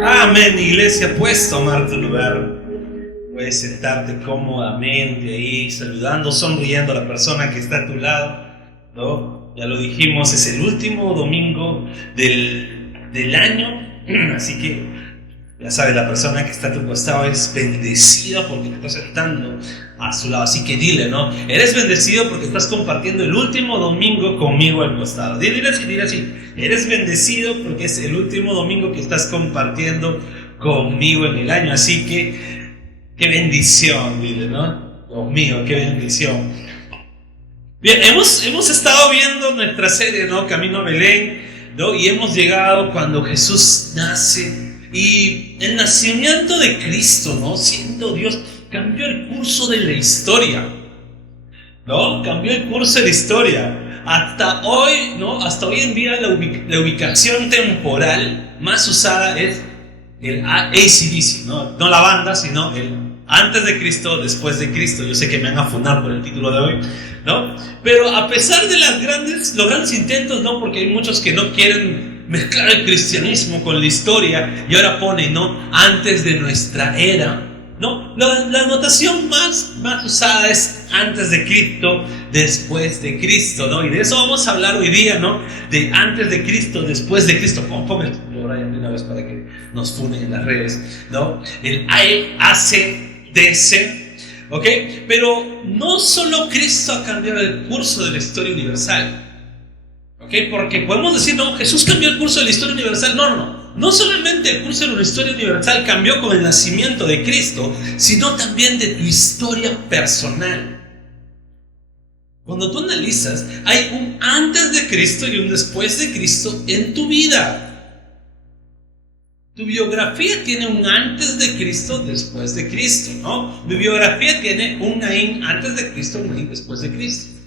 Amén, iglesia, puedes tomar tu lugar, puedes sentarte cómodamente ahí, saludando, sonriendo a la persona que está a tu lado, ¿no? Ya lo dijimos, es el último domingo del año, así que ya sabes, la persona que está a tu costado es bendecida porque te está sentando a su lado. Así que dile, ¿no? Eres bendecido porque estás compartiendo el último domingo conmigo al costado. Dile así. Eres bendecido porque es el último domingo que estás compartiendo conmigo en el año. Así que, qué bendición, dile, ¿no? Dios mío, qué bendición. Bien, hemos estado viendo nuestra serie, ¿no? Camino a Belén, ¿no? Y hemos llegado cuando Jesús nace. Y el nacimiento de Cristo, ¿no? Siendo Dios, cambió el curso de la historia, ¿no? Cambió el curso de la historia. Hasta hoy, ¿no? Hasta hoy en día la ubicación temporal más usada es el AC/DC, ¿no? No la banda, sino el antes de Cristo, después de Cristo. Yo sé que me van a funar por el título de hoy, ¿no? Pero a pesar de los grandes intentos, ¿no? Porque hay muchos que no quieren mezclar el cristianismo con la historia y ahora pone, ¿no? Antes de nuestra era, ¿no? La notación más usada es antes de Cristo, después de Cristo, ¿no? Y de eso vamos a hablar hoy día, ¿no? De antes de Cristo, después de Cristo. Ponme esto, Brian, de una vez para que nos funen en las redes, ¿no? El ACDC, ¿ok? Pero no solo Cristo ha cambiado el curso de la historia universal. ¿Okay? Porque podemos decir, no, Jesús cambió el curso de la historia universal. No solamente el curso de la historia universal cambió con el nacimiento de Cristo, sino también de tu historia personal. Cuando tú analizas, hay un antes de Cristo y un después de Cristo en tu vida. Tu biografía tiene un antes de Cristo, después de Cristo, ¿no? Mi biografía tiene un ahí antes de Cristo, un ahí después de Cristo,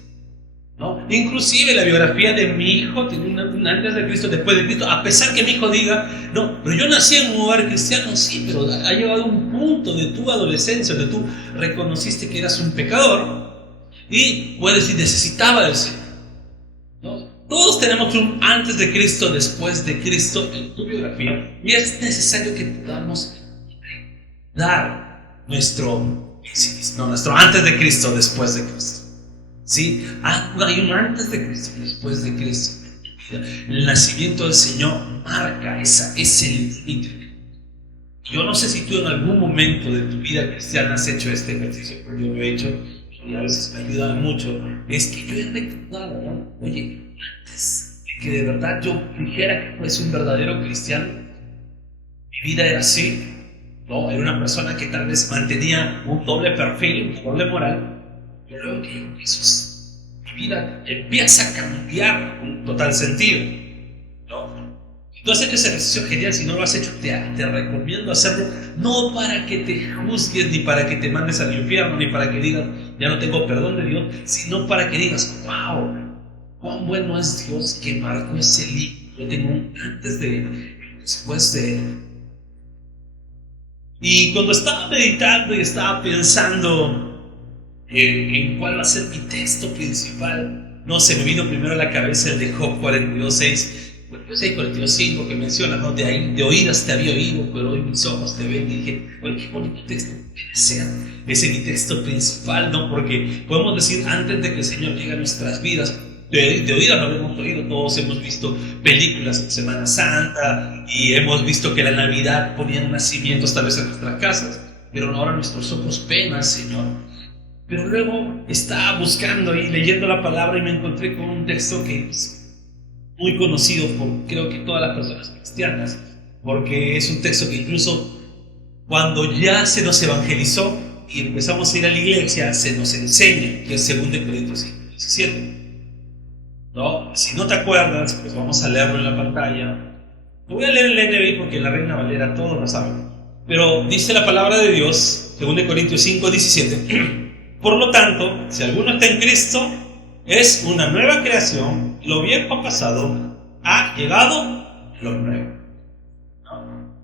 ¿no? Inclusive la biografía de mi hijo tiene un antes de Cristo, después de Cristo. A pesar que mi hijo diga, no, pero yo nací en un hogar cristiano, sí, pero ha llegado un punto de tu adolescencia donde tú reconociste que eras un pecador y puedes decir, necesitaba del Señor, ¿no? Todos tenemos un antes de Cristo, después de Cristo en tu biografía, y es necesario que podamos dar nuestro antes de Cristo, después de Cristo. ¿Sí? Hay un antes de Cristo, después de Cristo. El nacimiento del Señor marca ese límite. Yo no sé si tú en algún momento de tu vida cristiana has hecho este ejercicio, pero yo lo he hecho y a veces me ha ayudado mucho. Es que yo he recordado, ¿no? Oye, antes de que de verdad yo dijera que fuese un verdadero cristiano, mi vida era así, ¿no? Era una persona que tal vez mantenía un doble perfil, un doble moral. Pero luego que llegó Jesús, mi vida empieza a cambiar con total sentido, ¿no? Tú has hecho ese ejercicio genial. Si no lo has hecho, te recomiendo hacerlo, no para que te juzgues, ni para que te mandes al infierno, ni para que digas, ya no tengo perdón de Dios, sino para que digas, wow, cuán bueno es Dios que marcó ese libro. Yo tengo un antes de, después de. Y cuando estaba meditando y estaba pensando en cuál va a ser mi texto principal, no, se me vino primero a la cabeza el de Job 42:5, que menciona, ¿no? De oídas te había oído, pero hoy mis ojos te ven. Y dije, oye, qué bonito texto debe ser. Ese es mi texto principal, ¿no? Porque podemos decir, antes de que el Señor llegue a nuestras vidas, de oídas lo hemos oído, todos hemos visto películas en Semana Santa y hemos visto que la Navidad ponían nacimientos tal vez en nuestras casas, pero ahora nuestros ojos ven al Señor. Pero luego estaba buscando y leyendo la palabra y me encontré con un texto que es muy conocido por, creo que todas las personas cristianas, porque es un texto que incluso cuando ya se nos evangelizó y empezamos a ir a la iglesia, se nos enseña, que es 2 Corintios 5:17. ¿No? Si no te acuerdas, pues vamos a leerlo en la pantalla. Lo voy a leer en la NBI porque en la Reina Valera todos lo saben. Pero dice la palabra de Dios, 2 Corintios 5:17. Por lo tanto, si alguno está en Cristo, es una nueva creación, lo viejo ha pasado, ha llegado lo nuevo. ¿No?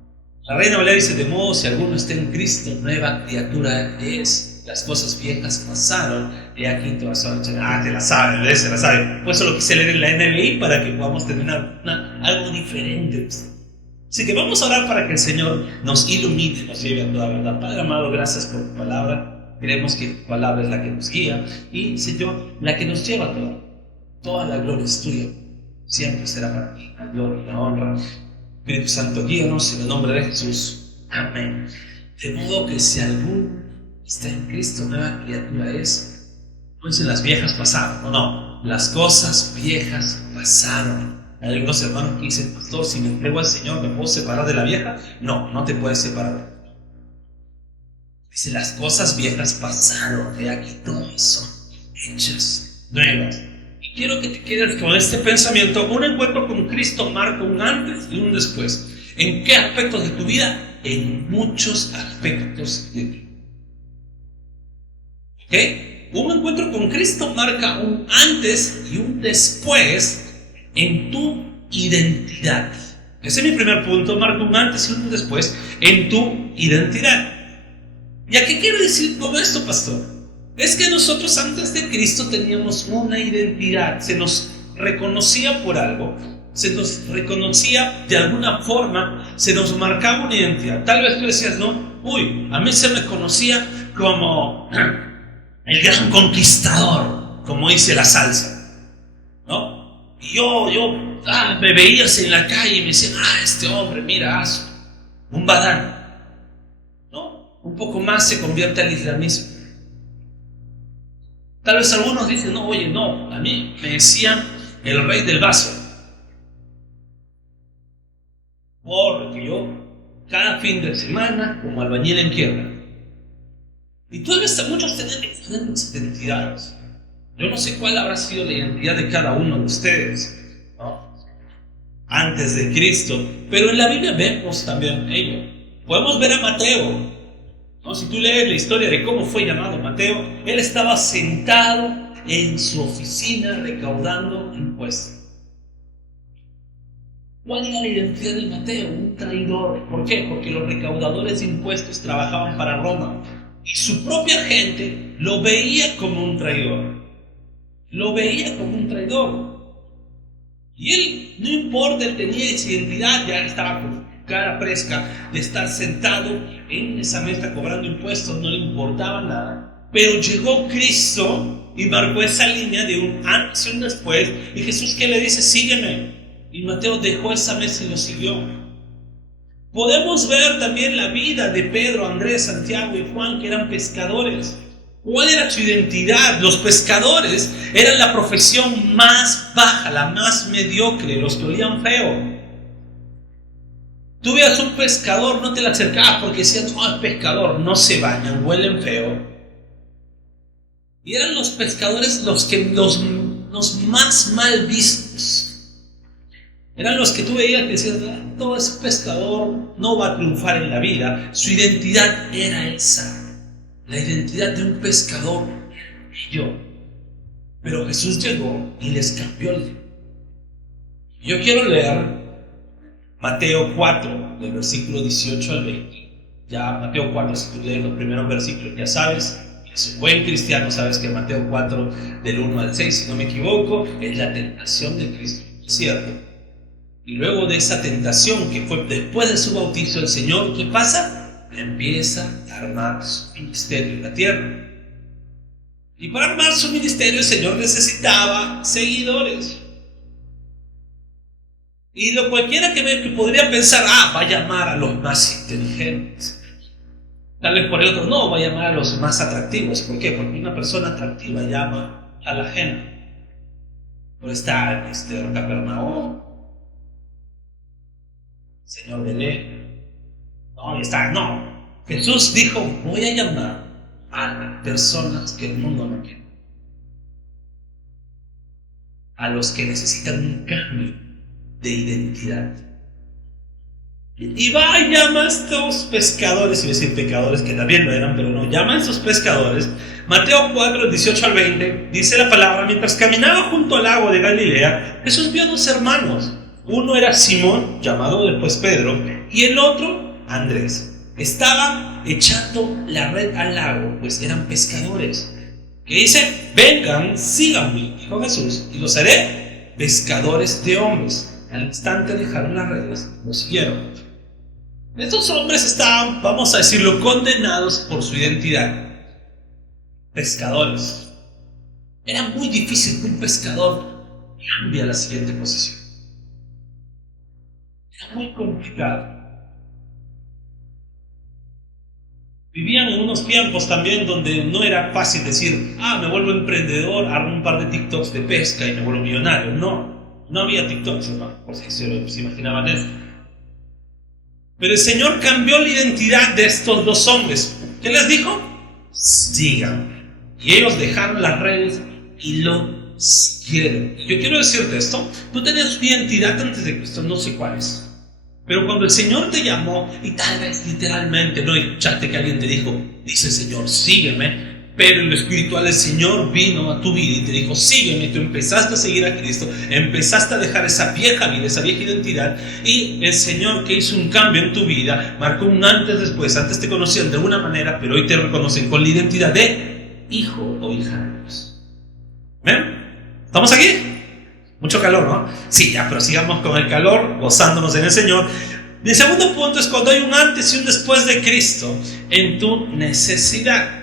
La Reina Valera dice: de modo, si alguno está en Cristo, nueva criatura es. Las cosas viejas pasaron, y aquí todas son. Te la sabe, se la sabe. Por eso lo quise leer en la NBI, para que podamos tener algo diferente. Así que vamos a orar para que el Señor nos ilumine, nos lleve a toda verdad. Padre amado, gracias por tu palabra. Creemos que tu palabra es la que nos guía y, Señor, la que nos lleva a toda la gloria es tuya. Siempre será para ti la gloria y la honra. Espíritu Santo, guíanos en el nombre de Jesús. Amén. De modo que si alguno está en Cristo, nueva criatura es. No dicen las viejas pasaron, no. Las cosas viejas pasaron. Hay algunos hermanos que dicen: pastor, si me entrego al Señor, ¿me puedo separar de la vieja? No, no te puedes separar. Dice: las cosas viejas pasaron, de aquí todas son hechas nuevas. Y quiero que te quedes con este pensamiento. Un encuentro con Cristo marca un antes y un después. ¿En qué aspectos de tu vida? En muchos aspectos de tu vida. ¿Ok? Un encuentro con Cristo marca un antes y un después en tu identidad. Ese es mi primer punto. Marca un antes y un después en tu identidad. ¿Y a qué quiero decir con esto, pastor? Es que nosotros antes de Cristo teníamos una identidad. Se nos reconocía por algo, se nos reconocía de alguna forma, se nos marcaba una identidad. Tal vez tú decías: no, a mí se me conocía como el gran conquistador, como dice la salsa, ¿no? Y yo me veías en la calle y me decían: este hombre, mira, un badán, ¿no? Un poco más se convierte al islamismo. Tal vez algunos dicen: no, a mí me decían el rey del vaso, porque yo cada fin de semana como albañil en quiebra. Y tal vez muchos tienen diferentes identidades. Yo no sé cuál habrá sido la identidad de cada uno de ustedes, ¿no? Antes de Cristo, pero en la Biblia vemos también ello. Podemos ver a Mateo, ¿no? Si tú lees la historia de cómo fue llamado Mateo, él estaba sentado en su oficina recaudando impuestos. ¿Cuál era la identidad de Mateo? Un traidor. ¿Por qué? Porque los recaudadores de impuestos trabajaban para Roma y su propia gente lo veía como un traidor. Y él, no importa, él tenía esa identidad, ya estaba con cara fresca de estar sentado en esa mesa cobrando impuestos, no le importaba nada. Pero llegó Cristo y marcó esa línea de un antes y un después. Y Jesús, ¿qué le dice? Sígueme. Y Mateo dejó esa mesa y lo siguió. Podemos ver también la vida de Pedro, Andrés, Santiago y Juan, que eran pescadores. ¿Cuál era su identidad? Los pescadores eran la profesión más baja, la más mediocre, los que olían feo. Tú veas un pescador, no te le acercabas porque decían: no, es pescador, no se bañan, huelen feo. Y eran los pescadores los más mal vistos. Eran los que tú veías que decías: todo ese pescador no va a triunfar en la vida. Su identidad era esa, la identidad de un pescador y yo. Pero Jesús llegó y les cambió el día. Yo quiero leer Mateo 4, del versículo 18 al 20. Ya Mateo 4, si tú lees los primeros versículos, ya sabes, si eres buen cristiano, sabes que Mateo 4, del 1 al 6, si no me equivoco, es la tentación de Cristo, ¿cierto? Y luego de esa tentación, que fue después de su bautizo, el Señor, ¿qué pasa? Empieza a armar su ministerio en la tierra. Y para armar su ministerio, el Señor necesitaba seguidores. Y cualquiera que ve que podría pensar: va a llamar a los más inteligentes. Tal vez por el otro: no, va a llamar a los más atractivos. ¿Por qué? Porque una persona atractiva llama a la gente. Por estar Capernaum, Señor Belén. No. Jesús dijo: voy a llamar a las personas que el mundo no quiere. A los que necesitan un cambio de identidad. Y va y llama a estos pescadores, iba a decir pecadores, que también lo eran, pero no, llama a estos pescadores. Mateo 4, 18 al 20, dice la palabra: mientras caminaba junto al lago de Galilea, Jesús vio a dos hermanos. Uno era Simón, llamado después Pedro, y el otro Andrés. Estaban echando la red al lago, pues eran pescadores. Que dice, vengan, síganme, dijo Jesús, y los haré pescadores de hombres. Al instante dejaron las redes, los siguieron. Estos hombres estaban, vamos a decirlo, condenados por su identidad. Pescadores. Era muy difícil que un pescador cambie a la siguiente posición. Era muy complicado. Vivían en unos tiempos también donde no era fácil decir, me vuelvo emprendedor, hago un par de TikToks de pesca y me vuelvo millonario. No había TikToks, ¿no? Por si se imaginaban eso. Pero el Señor cambió la identidad de estos dos hombres. ¿Qué les dijo? Sigan. Y ellos dejaron las redes y lo siguieron. Yo quiero decirte esto. Tú tenías tu identidad antes de Cristo, no sé cuál es. Pero cuando el Señor te llamó, y tal vez literalmente no escuchaste que alguien te dijo, dice el Señor, sígueme. Pero en lo espiritual el Señor vino a tu vida y te dijo, sígueme. Tú empezaste a seguir a Cristo, empezaste a dejar esa vieja vida, esa vieja identidad. Y el Señor, que hizo un cambio en tu vida, marcó un antes después. Antes te conocían de una manera, pero hoy te reconocen con la identidad de hijo o hija de Dios. ¿Ven? ¿Estamos aquí? Mucho calor, ¿no? Sí, ya, pero sigamos con el calor, gozándonos en el Señor. El segundo punto es cuando hay un antes y un después de Cristo en tu necesidad.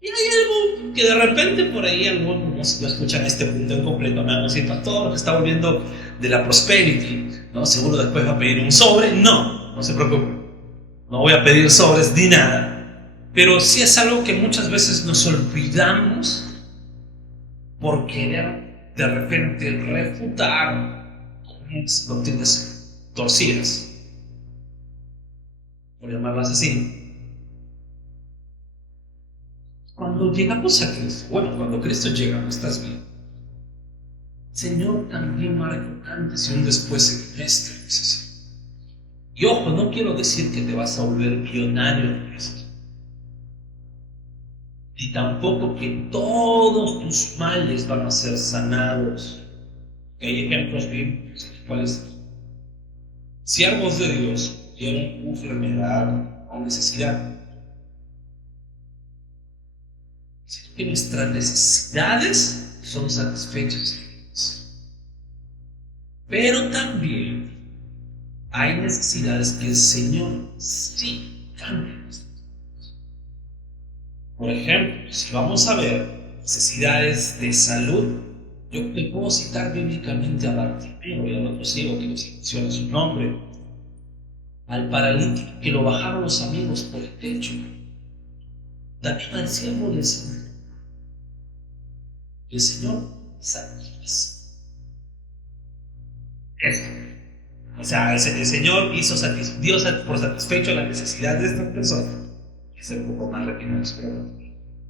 Y hay algo que de repente por ahí algunos no escuchan este punto en completo. Me van a decir, pastor, lo que está volviendo de la prosperity, ¿no? Seguro después va a pedir un sobre. No se preocupe. No voy a pedir sobres ni nada. Pero sí es algo que muchas veces nos olvidamos por querer de repente refutar doctrinas torcidas, por llamarlas así. Cuando llegamos a Cristo, cuando Cristo llega a nuestras vidas, el Señor también marca un antes y un después en nuestra necesidad. Y ojo, no quiero decir que te vas a volver millonario en Cristo. Y tampoco que todos tus males van a ser sanados. Hay ejemplos bíblicos en los cuales siervos de Dios tienen enfermedad o necesidad. Sino que nuestras necesidades son satisfechas en Dios. Pero también hay necesidades que el Señor sí cambia. Por ejemplo, si vamos a ver necesidades de salud, yo te puedo citar bíblicamente a Bartimeo y al otro ciego que nos menciona su nombre, al paralítico que lo bajaron los amigos por el techo, también al siervo del Señor. El Señor satisface. Eso. O sea, el Señor dio por satisfecho la necesidad de estas personas. Es un poco más refinado,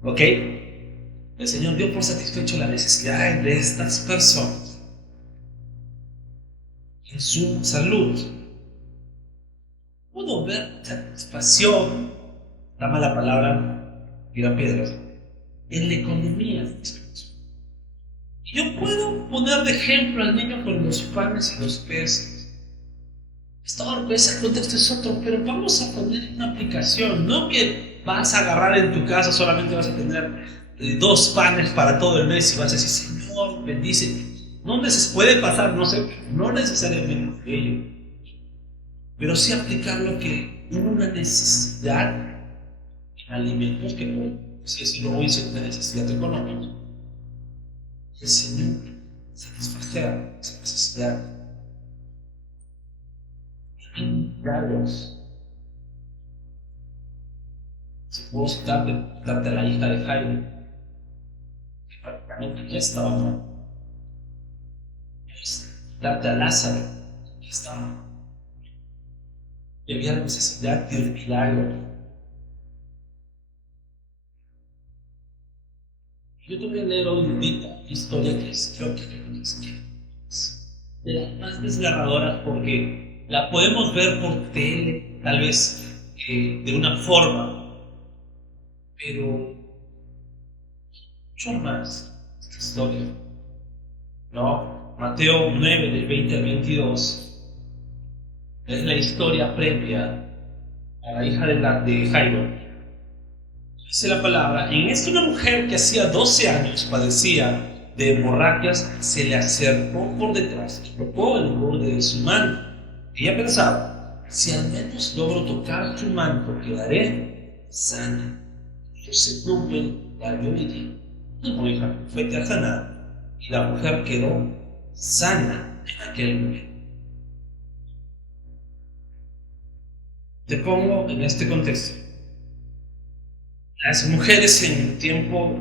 ¿ok? El Señor dio por satisfecho la necesidad de estas personas en su salud. Pudo ver satisfacción, la mala palabra, tira piedras, en la economía de estas personas. Y yo puedo poner de ejemplo al niño con los panes y los peces. Ese contexto es otro, pero vamos a poner una aplicación, no que vas a agarrar en tu casa, solamente vas a tener 2 panes para todo el mes y vas a decir, Señor, bendice. No puede pasar, no necesariamente ello, pero sí aplicar lo que una necesidad en alimentos que, si es hoy es una necesidad económica, el Señor satisfacerá esa necesidad. Milagros. Si puedo citarte a la hija de Jairo, que prácticamente ya estaba muerta. Citarte a Lázaro, que estaba. Y había la necesidad de un milagro. Yo te voy a leer hoy una historia que creo que es de las más desgarradoras porque la podemos ver por tele, tal vez de una forma, pero mucho más esta historia, ¿no? Mateo 9, del 20 al 22, Es la historia previa a la hija de Jairo. Dice la palabra, en esto una mujer que hacía 12 años padecía de hemorragias se le acercó por detrás y tocó el borde de su manto. Ella pensaba, si al menos logro tocar tu manto quedaré sana. Entonces Rubén la vio y dijo, no, hija, vete a sanar. Y la mujer quedó sana en aquel momento. Te pongo en este contexto. Las mujeres en el tiempo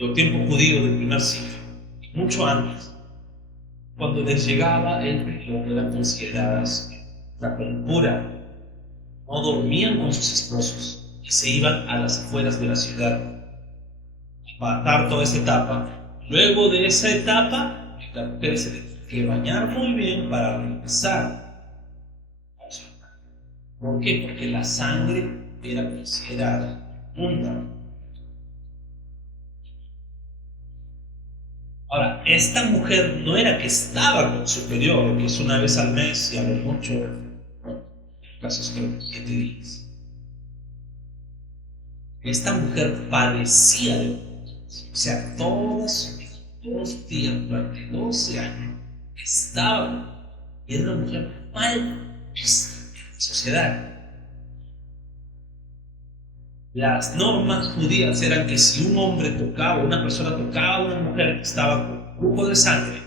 los tiempos judíos del primer siglo, mucho antes, cuando les llegaba el periodo, eran consideradas la impura, no dormían con sus esposos y se iban a las afueras de la ciudad a pasar toda esa etapa. Luego de esa etapa, la mujer se tenía que bañar muy bien para regresar. ¿Por qué? Porque la sangre era considerada inmunda. Ahora, esta mujer no era que estaba con su periodo, que es una vez al mes y a lo mucho, bueno, en casos creo 7 días. Esta mujer padecía de o sea, todos los días, durante 12 años, estaba, era una mujer mal vista en la sociedad. Las normas judías eran que si un hombre tocaba, una persona tocaba a una mujer que estaba con flujo de sangre,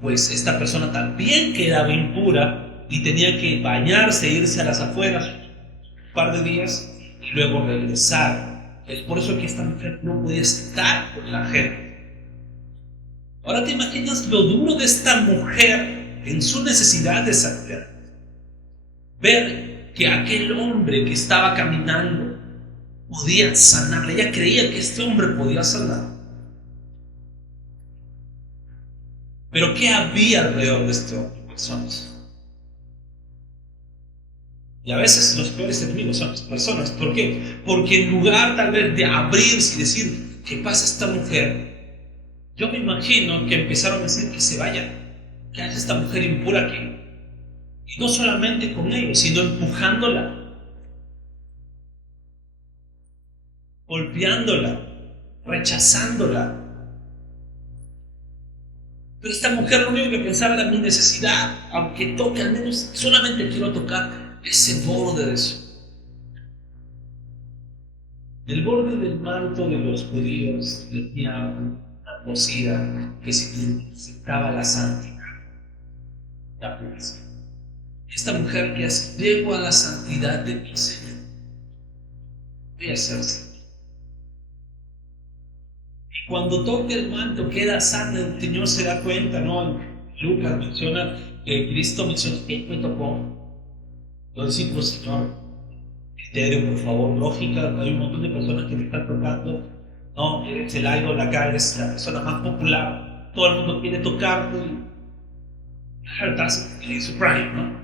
pues esta persona también quedaba impura y tenía que bañarse, irse a las afueras un par de días y luego regresar. Es por eso que esta mujer no podía estar con la gente. Ahora te imaginas lo duro de esta mujer en su necesidad de sangrar. Ver que aquel hombre que estaba caminando podía sanarle. Ella creía que este hombre podía sanar. Pero ¿qué había alrededor de este hombre? Personas. Y a veces los peores enemigos son las personas. ¿Por qué? Porque en lugar tal vez de abrirse y decir, ¿qué pasa esta mujer? Yo me imagino que empezaron a decir que se vaya, que haya esta mujer impura aquí. Y no solamente con ellos, sino empujándola, golpeándola, rechazándola. Pero esta mujer lo único que pensaba era mi necesidad, aunque toque, al menos solamente quiero tocar ese borde de eso. El borde del manto de los judíos tenía una cosida que significaba la santidad, la pureza. Esta mujer que hace, llego a la santidad de mi Señor, voy a hacerse. Cuando toque el manto queda sana, el Señor se da cuenta, ¿no? Lucas menciona que Cristo menciona, ¿quién me tocó? Los discípulos, Señor, criterio, por favor, lógica, hay un montón de personas que me están tocando, ¿no? Eres el idol acá, eres la persona más popular, todo el mundo quiere tocarte, estás en su prime, ¿no?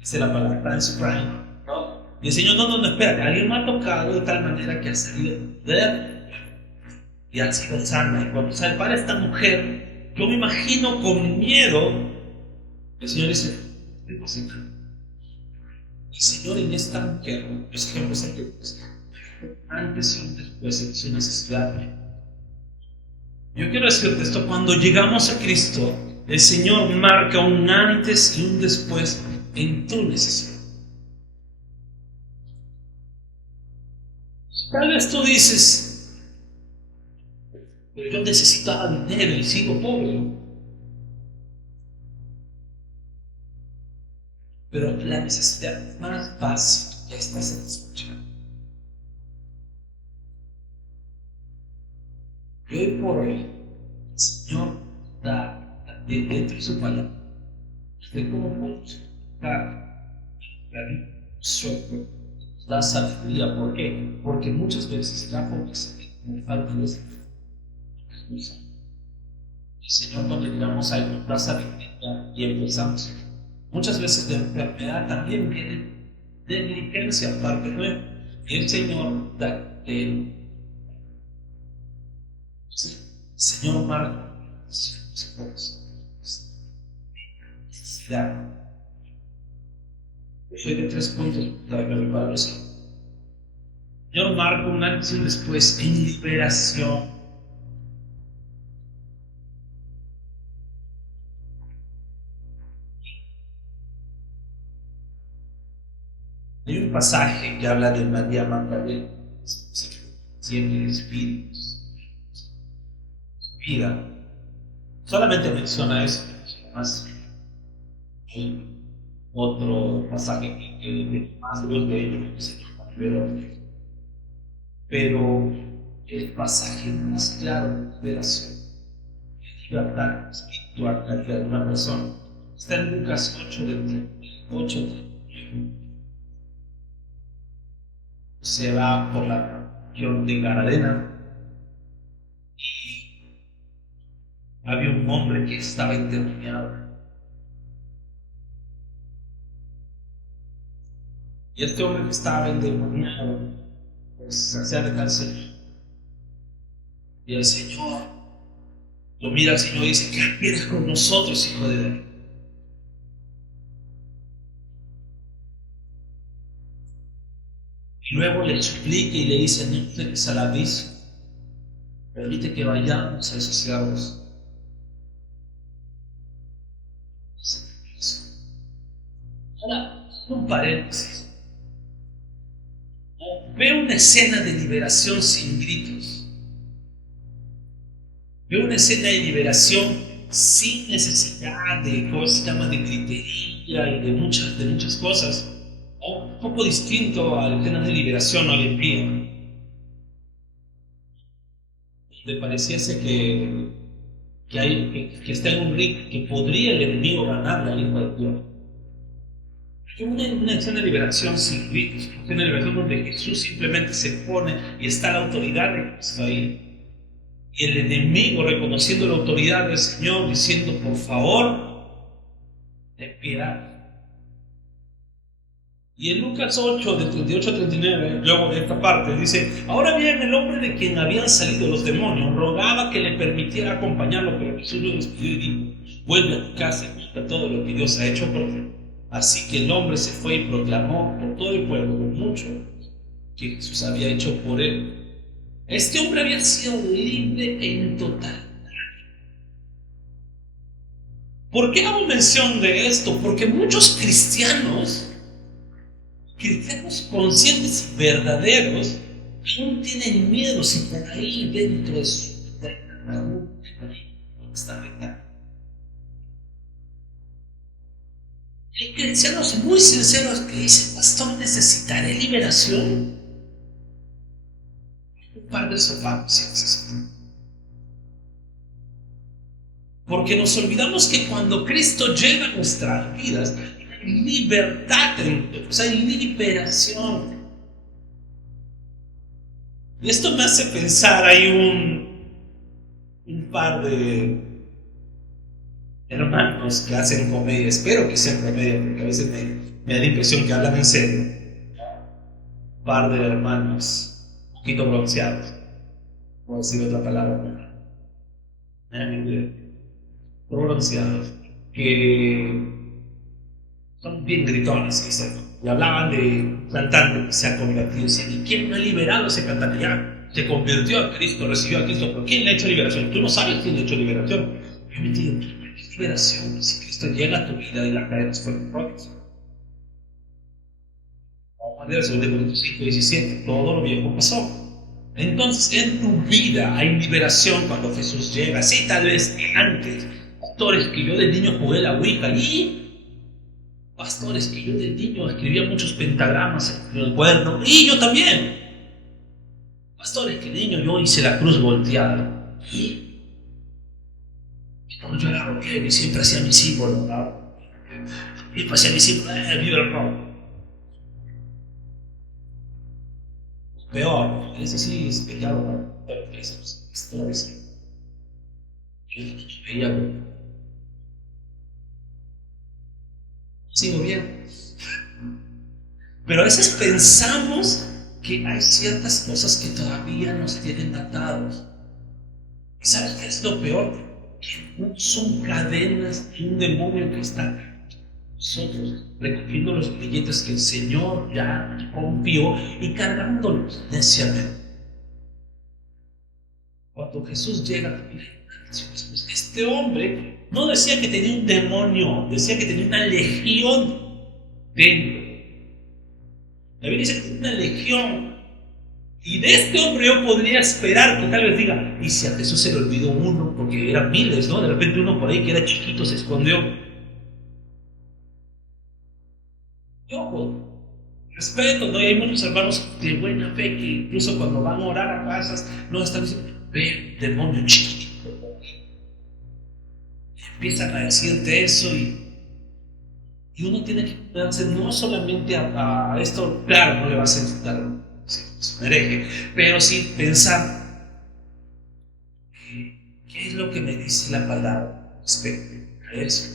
Esa es la palabra, está en su prime, ¿no? Y el Señor, no, espérate, alguien me ha tocado de tal manera que ha salido de él y ha sido sana. Y cuando sale para esta mujer, yo me imagino con miedo, el Señor dice, el Señor en esta mujer, los ejemplos anteriores, antes y después de su necesidad. Yo quiero decirte esto, cuando llegamos a Cristo, el Señor marca un antes y un después en tu necesidad. Tal vez tú dices, pero yo necesitaba dinero y sigo pobre. Pero la necesidad más básica ya está satisfecha. Y hoy por hoy, el Señor da dentro de su palabra de cómo podemos buscar la vida suelto, da sabiduría. ¿Por qué? Porque muchas veces la pobreza nos falta de esa. El Señor, cuando llegamos a Él, nos da sabiduría y empezamos. Muchas veces la enfermedad también viene de negligencia, aparte de el Señor da de Él. El Señor marca las cosas. necesidad. Soy de 3 puntos para que preparo eso. Yo marco un antes y un después en liberación. Hay un pasaje que habla de María Magdalena, siempre espíritus, vida. Solamente menciona eso, más otro pasaje que más luz de ellos, pero el pasaje más claro de liberación, de libertad espiritual de una persona, está en Lucas 8, se va por la región de Garadena y había un hombre que estaba endemoniado. Y este hombre que estaba endemoniado, pues se acerca al Señor. Y el Señor lo mira al Señor y dice: ¿qué quieres con nosotros, hijo de David? Y luego le suplica y le dice: no te dejes al abismo, permite que vayamos a esos ciegos. Ahora, un paréntesis. Veo una escena de liberación sin gritos. Veo una escena de liberación sin necesidad de cosas, de gritería y de muchas cosas. Un poco distinto al escena de liberación o alegría. Me pareciese que está en un ring que podría el enemigo ganar la lengua de Dios. Una escena de liberación sin gritos, una escena de liberación donde Jesús simplemente se pone y está la autoridad de Cristo ahí. Y el enemigo reconociendo la autoridad del Señor, diciendo: por favor, ten piedad. Y en Lucas 8, de 38 a 39, luego de esta parte, dice: ahora bien, el hombre de quien habían salido los demonios rogaba que le permitiera acompañarlo, pero Jesús lo despidió y dijo: vuelve a tu casa y cuenta todo lo que Dios ha hecho por ti. Así que el hombre se fue y proclamó por todo el pueblo lo mucho que Jesús había hecho por él. Este hombre había sido libre en total. ¿Por qué hago mención de esto? Porque muchos cristianos conscientes y verdaderos, aún tienen miedo si por ahí dentro de su vida está afectado. Hay cristianos muy sinceros que dicen: pastor, ¿necesitaré liberación? Un par de sofás. Porque nos olvidamos que cuando Cristo llega a nuestras vidas, hay libertad, hay liberación. Y esto me hace pensar, hay un par de hermanos que hacen comedia, espero que sean comedia, porque a veces me da la impresión que hablan en serio. Un par de hermanos, un poquito bronceados, puedo decir otra palabra, bronceados, que son bien gritones, ¿sí? Y hablaban de un cantante que se ha convertido. ¿Y quién no ha liberado a ese cantante? Ya se convirtió a Cristo, recibió a Cristo, pero ¿quién le ha hecho liberación? Tú no sabes quién le ha hecho liberación. Yo me digo: liberación, si Cristo llega a tu vida y las cadenas fueron rotas. Vamos a ver, 2 Corintios 5:17, todo lo viejo pasó. Entonces, en tu vida hay liberación cuando Jesús llega. Sí, tal vez antes, pastores, que yo de niño jugué la Ouija y pastores, que yo de niño escribía muchos pentagramas en el cuaderno, y yo también. Pastores, que de niño yo hice la cruz volteada y yo era rockero y siempre hacía mi símbolo, ¿no? Y pues hacía mi símbolo, viva el rock. Peor, ese sí es pecado, ¿no? Pero esos pastores, yo veía, sigo bien. Pero a veces pensamos que hay ciertas cosas que todavía nos tienen atados. ¿Y sabes qué es lo peor? Que no son cadenas de un demonio que está nosotros recogiendo los billetes que el Señor ya confió y cargándolos neciamente. Cuando Jesús llega, este hombre no decía que tenía un demonio, decía que tenía una legión dentro. La Biblia dice que tenía una legión. Y de este hombre yo podría esperar que tal vez diga, y si a Jesús se le olvidó uno, porque eran miles, ¿no? De repente uno por ahí que era chiquito se escondió. Yo respeto, ¿no? Y hay muchos hermanos de buena fe que incluso cuando van a orar a casas, no están diciendo, ve, demonio chiquitito. Empiezan a decirte eso y uno tiene que darse no solamente a esto, claro, no le va a sentar un hereje, pero sí pensar qué es lo que me dice la palabra respecto a eso.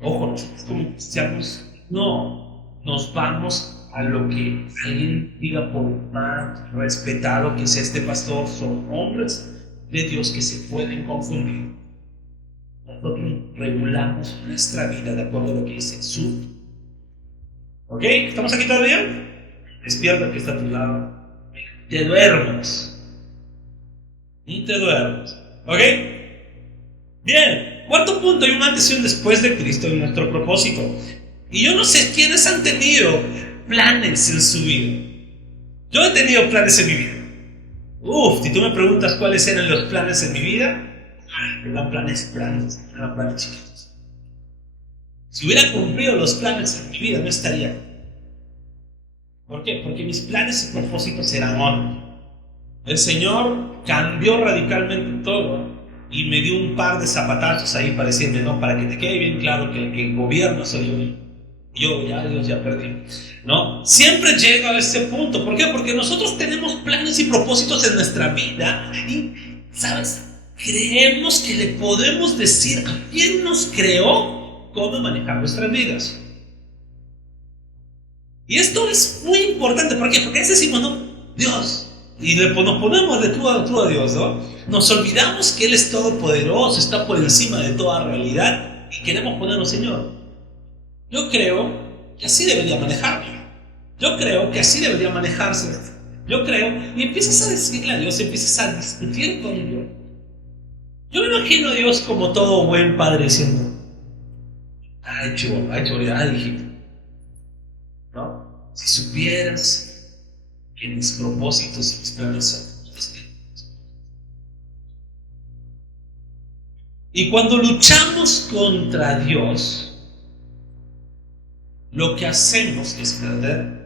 Ojo, nosotros como cristianos no nos vamos a lo que alguien diga, por más respetado que sea este pastor. Son hombres de Dios que se pueden confundir. Nosotros regulamos nuestra vida de acuerdo a lo que dice su. ¿Ok? ¿Estamos aquí todavía? Despierta que está a tu lado. Te duermes. Y te duermes. ¿Ok? Bien. Cuarto punto, hay un antes y un después de Cristo en nuestro propósito. Y yo no sé quiénes han tenido planes en su vida. Yo he tenido planes en mi vida. Si tú me preguntas cuáles eran los planes en mi vida, eran planes chiquitos. Si hubiera cumplido los planes en mi vida, no estaría. ¿Por qué? Porque mis planes y propósitos eran otros. El Señor cambió radicalmente todo y me dio un par de zapatazos ahí para decirme, no, para que te quede bien claro que el que gobierna soy yo. Dios ya perdí. ¿No? Siempre llega a este punto. ¿Por qué? Porque nosotros tenemos planes y propósitos en nuestra vida y, ¿sabes? Creemos que le podemos decir a quien nos creó cómo manejar nuestras vidas. Y esto es muy importante. ¿Por qué? Porque a veces decimos, no, Dios. Y nos ponemos de tú a Dios, ¿no? Nos olvidamos que Él es todopoderoso, está por encima de toda realidad y queremos ponerlo, Señor. Yo creo que así debería manejarme. Yo creo que así debería manejarse. Yo creo, y empiezas a decirle a Dios, empiezas a discutir con Dios. Yo me imagino a Dios como todo buen padre diciendo, ay, hijito, ¿no? Si supieras que mis propósitos y mis planes son estos. Y cuando luchamos contra Dios, lo que hacemos es perder.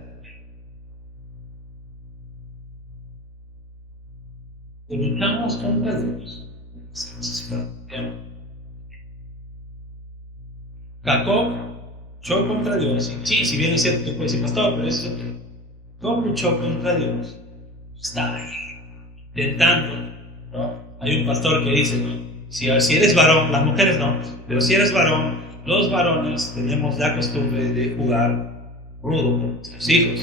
Cuando luchamos contra Dios, lo que hacemos es perder. Jacob luchó contra Dios. Sí, si bien es cierto, tú puedes decir, pastor, pero eso es otro. Jacob luchó contra Dios. Está ahí, intentando, ¿no? Hay un pastor que dice, ¿no? Si eres varón, las mujeres no, pero si eres varón, los varones tenemos la costumbre de jugar rudo con nuestros hijos.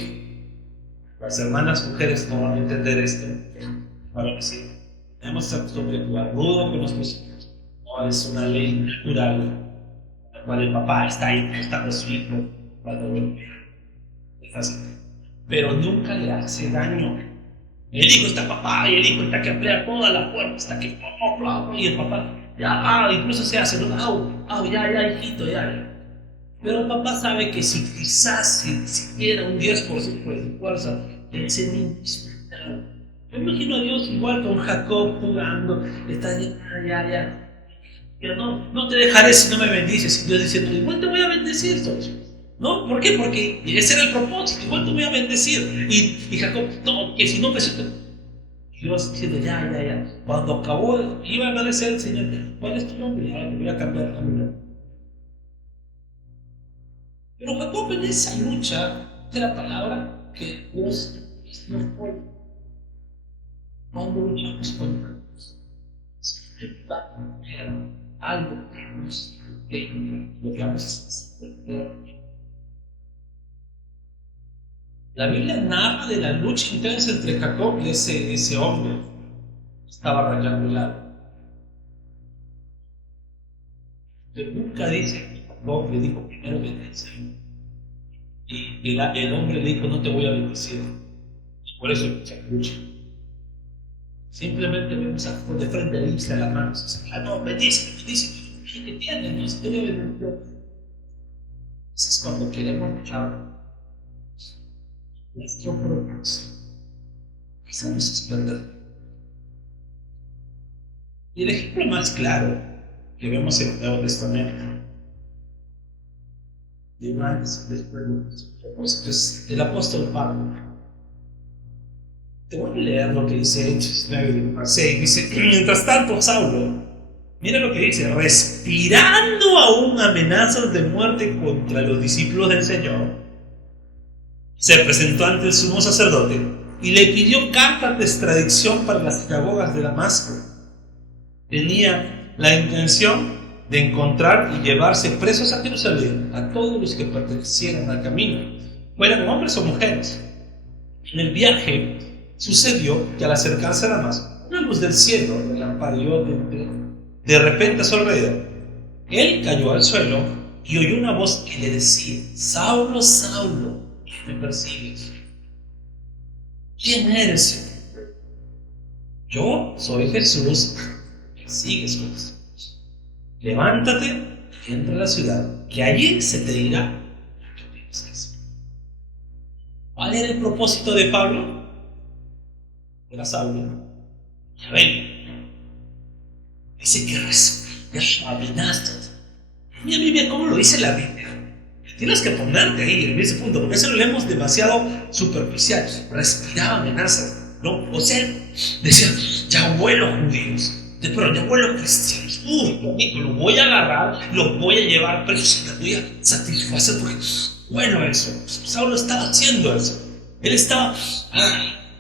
Las hermanas mujeres no van a entender esto. Varones sí. Tenemos la costumbre de jugar rudo con nuestros hijos. No es una ley natural, la cual el papá está ahí prestando a su hijo para dormir. Es así. Pero nunca le hace daño. El hijo está papá y el hijo está que emplea toda la fuerza, está que y el papá ya, incluso se hace, ¿no? Ya, hijito, ya. Pero el papá sabe que si quizás siquiera un 10% de su fuerza, ese niño disfruta. Yo imagino a Dios igual con Jacob jugando, está ya. No te dejaré si no me bendices. Y Dios diciendo, igual te voy a bendecir, socio. ¿No? ¿Por qué? Porque ese era el propósito, igual te voy a bendecir. Y Jacob, no, que si no me siento. Dios diciendo, ya. Cuando acabó, iba a agradecer al Señor, ¿cuál es tu nombre? Ya te voy a cambiar el nombre. Pero Jacob en esa lucha de la palabra que Dios nos pone. Cuando luchamos con Dios, algo que nos lo que vamos a hacer. La Biblia narra de la lucha intensa entre Jacob y ese hombre que estaba rayando el agua. Pero nunca dice que Jacob le dijo primero bendice. Y el hombre le dijo, no te voy a bendecir. Y por eso se lucha. Simplemente vemos a Jacob de frente a irse a las manos. No, bendice. ¿Qué tiene? No se debe bendecir. Eso es cuando queremos luchar. Nuestro propósito. Eso nos es perder. Y el ejemplo más claro que vemos en el Nuevo Testamento de un antes y después es el apóstol Pablo. Te voy a leer lo que dice Hechos 9:6. Dice, mientras tanto Saulo, mira lo que dice, respirando aún amenazas de muerte contra los discípulos del Señor, se presentó ante el sumo sacerdote y le pidió cartas de extradición para las sinagogas de Damasco. Tenía la intención de encontrar y llevarse presos a Jerusalén a todos los que pertenecieran al camino, fueran hombres o mujeres. En el viaje sucedió que al acercarse a Damasco, una luz del cielo relampagueó de repente a su alrededor. Él cayó al suelo y oyó una voz que le decía, Saulo, Saulo, ¿qué me persigues? ¿Quién eres, Señor? Yo soy Jesús, que sigues con nosotros. Levántate y entra a la ciudad, que allí se te dirá lo que tienes que hacer. ¿Cuál era el propósito de Pablo? Era Saulo. Ya ven, dice que respira amenazas. Mira cómo lo dice la Biblia. Tienes que ponerte ahí en ese punto, porque eso lo leemos demasiado superficial. Respiraba amenazas, ¿no? O sea, decía, ya vuelo judíos, pero ya vuelo cristianos. Los voy a agarrar, los voy a llevar presos y los voy a satisfacer, porque bueno eso. Saulo estaba haciendo eso. Él estaba,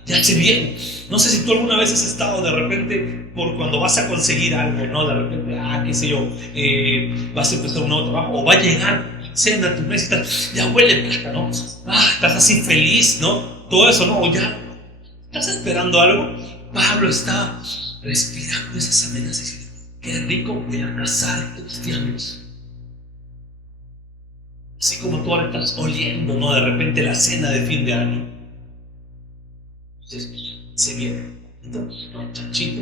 ya sé bien. No sé si tú alguna vez has estado de repente, por cuando vas a conseguir algo, ¿no? De repente, qué sé yo, vas a empezar un nuevo trabajo, o va a llegar cena a tu mesa y tal, ya huele plata, ¿no? Estás así feliz, ¿no? Todo eso, ¿no? O ya estás esperando algo. Pablo estaba respirando esas amenazas y diciendo, qué rico, voy a cazar cristianos. Así como tú ahora estás oliendo, ¿no? De repente la cena de fin de año. Entonces, se viene, ¿no? Chanchito,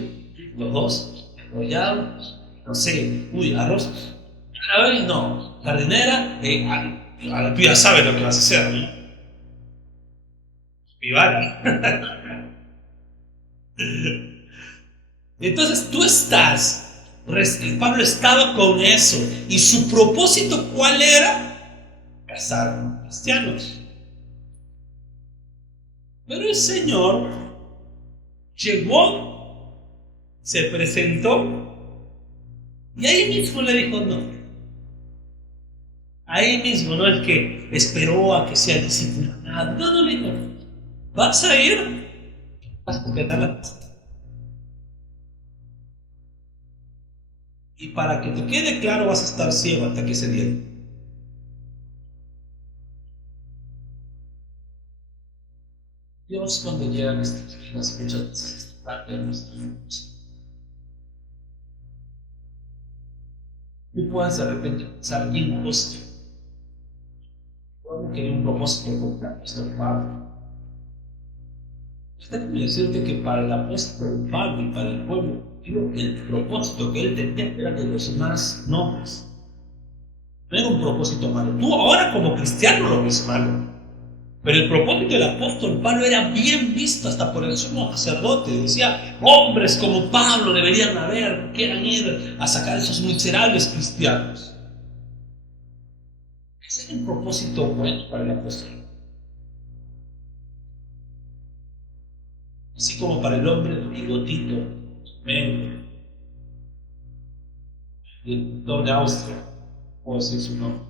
los dos, enrollados, no sé, arroz. A ver, no, jardinera, tú ya sabes lo que vas a hacer, ¿no? Vivara. Entonces tú estás, Pablo estaba con eso, y su propósito, ¿cuál era? Casar con cristianos. Pero el Señor llegó, se presentó, y ahí mismo le dijo no. Ahí mismo, no el que esperó a que sea disciplinado. No, le dijo, vas a ir a completar la pista. Y para que te quede claro, vas a estar ciego hasta que se dé. Dios, cuando llega a nuestras vidas, muchas veces es parte de nuestros propósitos. Tú puedes de repente pensar bien justo. ¿Cómo quería un propósito con nuestro Pablo? Déjame decirte que para el apóstol Pablo y para el pueblo, el propósito que él tenía era de los más nobles. No era un propósito malo. Tú ahora como cristiano lo ves malo. Pero el propósito del apóstol Pablo era bien visto hasta por el sumo sacerdote. Decía, hombres como Pablo deberían haber, quieran ir a sacar a esos miserables cristianos. Ese era un propósito bueno para el apóstol. Así como para el hombre de bigotito, medio, el pintor de Austria, puedo decir su nombre.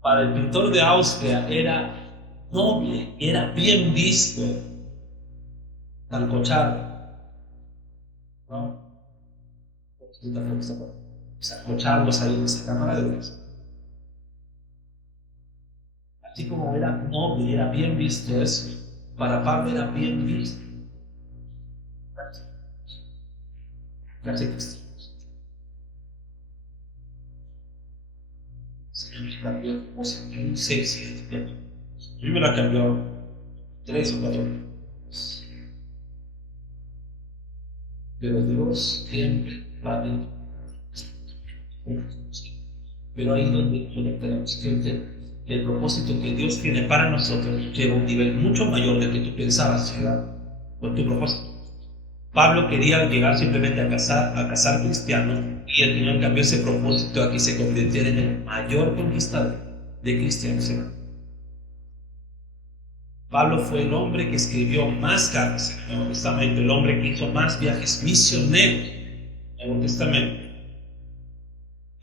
Para el pintor de Austria era noble, era bien visto sancochar, ¿no? Sancocharlos ahí en esa cámara de luz. Así como era noble, era bien visto eso, para Pablo era bien visto. casi cristianos. El Señor me cambió el propósito en 6, 7 tiempos. A mí me la cambió 3 o 4 veces. Pero Dios siempre va a venir. Pero ahí donde tenemos que entender el propósito que Dios tiene para nosotros llega a un nivel mucho mayor del que tú pensabas llegar con tu propósito. Pablo quería llegar simplemente a casar cristianos, y el Señor cambió ese propósito a que se convirtiera en el mayor conquistador de cristianos. Pablo fue el hombre que escribió más cartas en el Nuevo Testamento, el hombre que hizo más viajes misioneros en el Nuevo Testamento.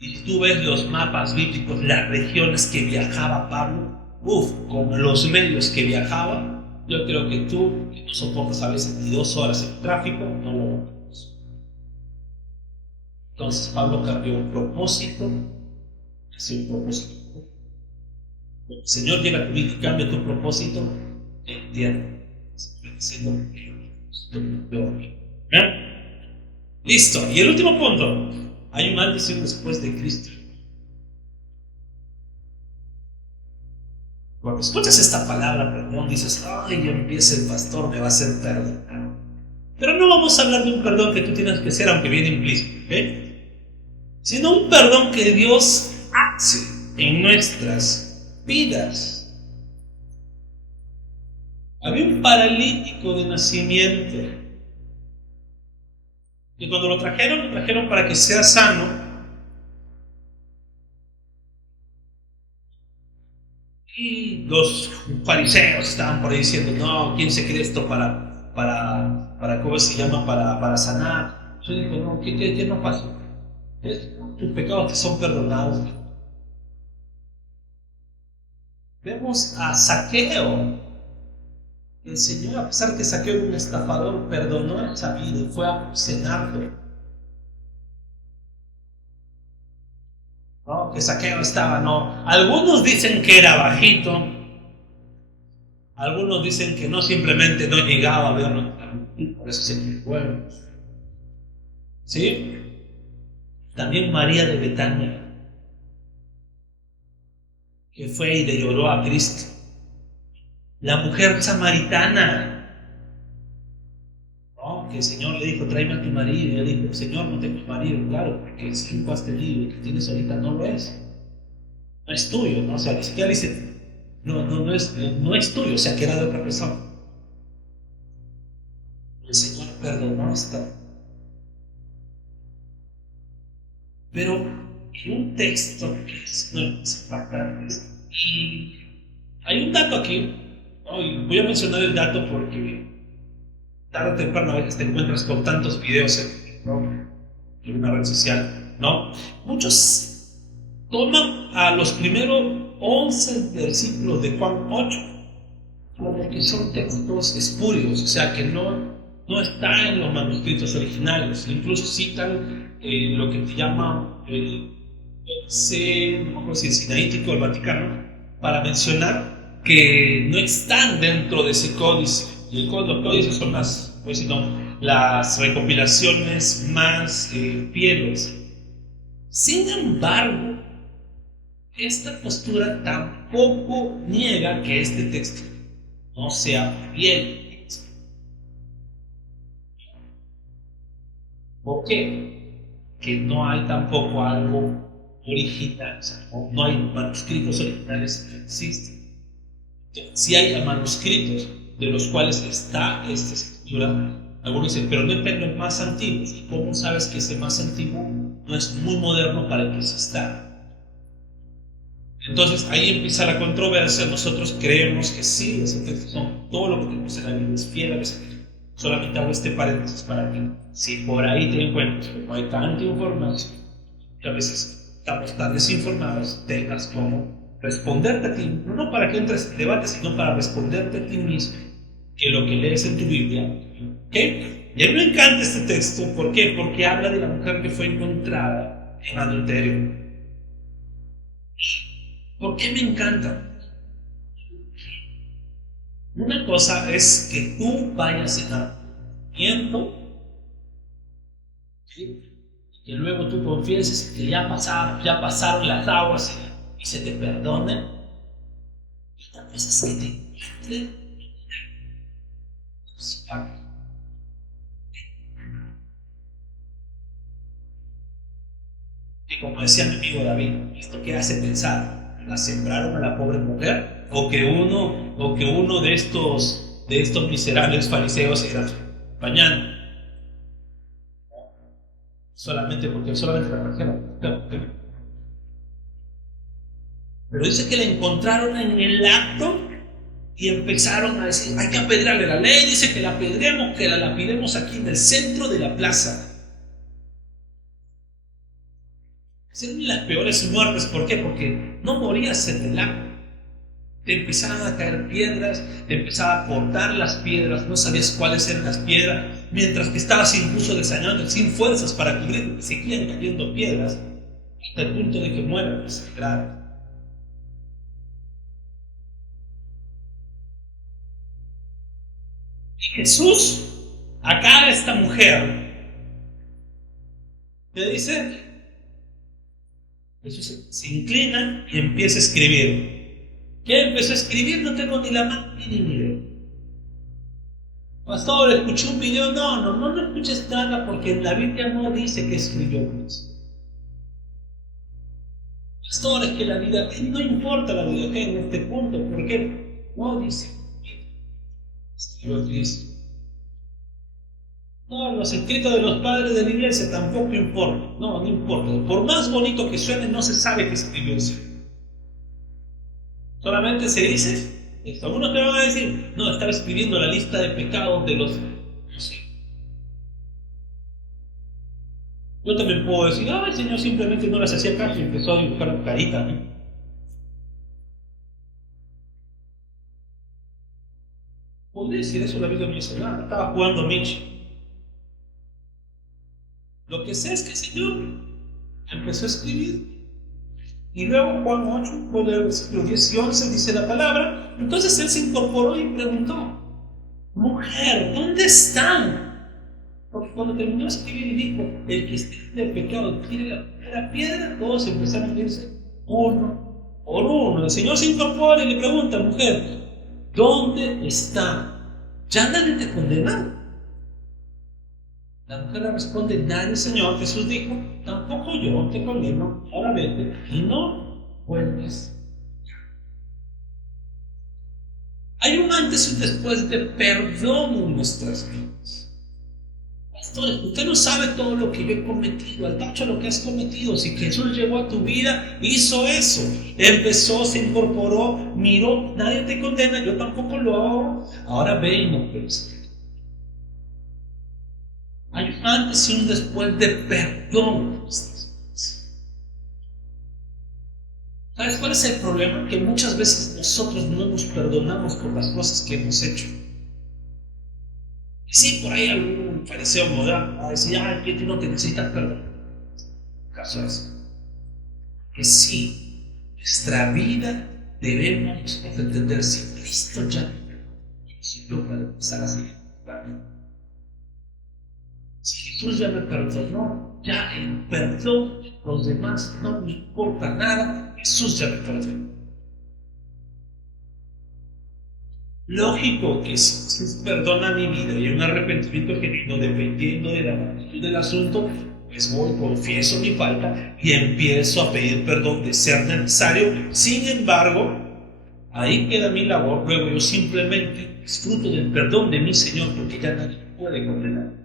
Y si tú ves los mapas bíblicos, las regiones que viajaba Pablo, con los medios que viajaba, yo creo que tú, que no soportas a veces ni 2 horas en tráfico, no lo logras. Entonces Pablo cambió un propósito hacia un propósito. Cuando el Señor llega a tu vida y cambia tu propósito, entiende. Listo. Y el último punto. Hay una maldición después de Cristo. Cuando escuchas esta palabra perdón, dices, ay, ya empieza el pastor, me va a hacer perdonar. Pero no vamos a hablar de un perdón que tú tienes que hacer, aunque viene implícito, sino un perdón que Dios hace en nuestras vidas. Había un paralítico de nacimiento que cuando lo trajeron para que sea sano. Y los fariseos estaban por ahí diciendo, no, ¿quién se cree esto ¿cómo se llama? Para sanar. Yo digo, no, ¿qué no pasa? Tus pecados te son perdonados. Vemos a Zaqueo. El Señor, a pesar que Zaqueo era un estafador, perdonó esa vida y fue a cenarlo. ¿No? Que Zaqueo estaba, no. Algunos dicen que era bajito. Algunos dicen que no, simplemente no llegaba a verlo. Por eso se fue. ¿Sí? También María de Betania, que fue y le lloró a Cristo. La mujer samaritana, ¿no? Que el Señor le dijo, tráeme a tu marido. Y ella dijo, Señor, no tengo marido. Claro, porque el 5 has tenido, el que tienes ahorita no lo es. No es tuyo, ¿no? O sea, ni siquiera dice, no es tuyo, o sea, que era de otra persona. El Señor perdonó esta. Pero en un texto que es impactante, y hay un dato aquí, ¿no? Y voy a mencionar el dato porque tarde o temprano a veces te encuentras con tantos videos en una red social, ¿no? Muchos toman a los primeros 11 versículos de Juan 8 como que son textos espurios, o sea que no está en los manuscritos originales. Incluso citan lo que se llama el Sinaítico del Vaticano, para mencionar que no están dentro de ese códice. Y los códices son las recopilaciones más fieles. Sin embargo, esta postura tampoco niega que este texto no sea fiel. ¿Por qué? Que no hay tampoco algo original, o sea, no hay manuscritos originales que existen. Sí hay manuscritos de los cuales está esta escritura. Algunos dicen, pero no están los más antiguos. ¿Y cómo sabes que ese más antiguo no es muy moderno para el que se está? Entonces ahí empieza la controversia. Nosotros creemos que sí, ese texto son todo lo que tenemos en la Biblia es fiel a ese texto. Solamente hago este paréntesis para que, si por ahí te encuentras que no hay tanta información, que a veces estamos tan desinformados, tengas como responderte a ti, no para que entres en debate, sino para responderte a ti mismo, que lo que lees en tu Biblia, ¿ok? Y a mí me encanta este texto. ¿Por qué? Porque habla de la mujer que fue encontrada en adulterio. ¿Por qué me encanta? Una cosa es que tú vayas en arrepentimiento ¿sí? Que luego tú confieses que ya pasaron las aguas y se te perdonen. Y otra cosa es que te encuentren. Y como decía mi amigo David, ¿esto qué hace pensar? ¿La sembraron a la pobre mujer? ¿O que uno de estos miserables fariseos era mañana? Solamente la trajeron. Pero dice que la encontraron en el acto y empezaron a decir, hay que apedrearle. La ley dice que la apedreemos, que la lapidemos aquí en el centro de la plaza. Son las peores muertes. ¿Por qué? Porque no morías en el acto. Te empezaban a caer piedras, te empezaban a cortar las piedras, no sabías cuáles eran las piedras, mientras que estabas incluso desangrando, sin fuerzas para cubrir, seguían cayendo piedras, hasta el punto de que mueran desangrados. Y Jesús, acá a esta mujer, ¿qué dice? Jesús se inclina y empieza a escribir. ¿Qué empezó a escribir? No tengo ni la más mínima idea. Pastor, ¿escuché un video? No escuches nada porque en la Biblia no dice que escribió eso. Pastor, es que la vida, no importa la vida, en este punto, ¿por qué? No dice. Escribió Cristo. No, los escritos de los padres de la iglesia tampoco importa. No importa. Por más bonito que suene, no se sabe que escribió eso. Solamente se dice esto. Algunos te van a decir, no, estaba escribiendo la lista de pecados de los... No sé. Yo también puedo decir, el Señor simplemente no las hacía caso y empezó a dibujar caritas, ¿no? Podría decir eso, la Biblia no dice nada. Estaba jugando Mitch. Lo que sé es que el Señor empezó a escribir. Y luego Juan 8, por el versículo 10 y 11 dice la palabra. Entonces él se incorporó y preguntó, mujer, ¿dónde están? Porque cuando terminó de escribir y dijo, el que esté del pecado tire la piedra, todos empezaron a irse uno por uno. El Señor se incorpora y le pregunta, mujer, ¿dónde está? ¿Ya nadie te condenó? La mujer le responde, nadie, Señor. Jesús dijo, tampoco yo te condeno, ahora vete y no vuelves. Hay un antes y un después de perdón en nuestras vidas. Pastores, usted no sabe todo lo que yo he cometido, al tacho lo que has cometido. Si Jesús llegó a tu vida, hizo eso. Empezó, se incorporó, miró, nadie te condena, yo tampoco lo hago. Ahora ve y no vuelves. Hay un antes y un después de perdón. ¿Sabes cuál es el problema? Que muchas veces nosotros no nos perdonamos por las cosas que hemos hecho. Y sí, por ahí algún fariseo moderno va a decir, que tú no te necesitas perdón. El caso es que sí, nuestra vida debemos entender si Cristo ya no puede empezar así. Si Jesús ya me perdonó, ya el perdón, los demás no me importa nada, Jesús ya me perdonó. Lógico que si Jesús perdona mi vida y un arrepentimiento genuino, dependiendo de la magnitud del asunto, pues voy, confieso mi falta y empiezo a pedir perdón de ser necesario. Sin embargo, ahí queda mi labor. Luego yo simplemente disfruto del perdón de mi Señor, porque ya nadie puede condenar.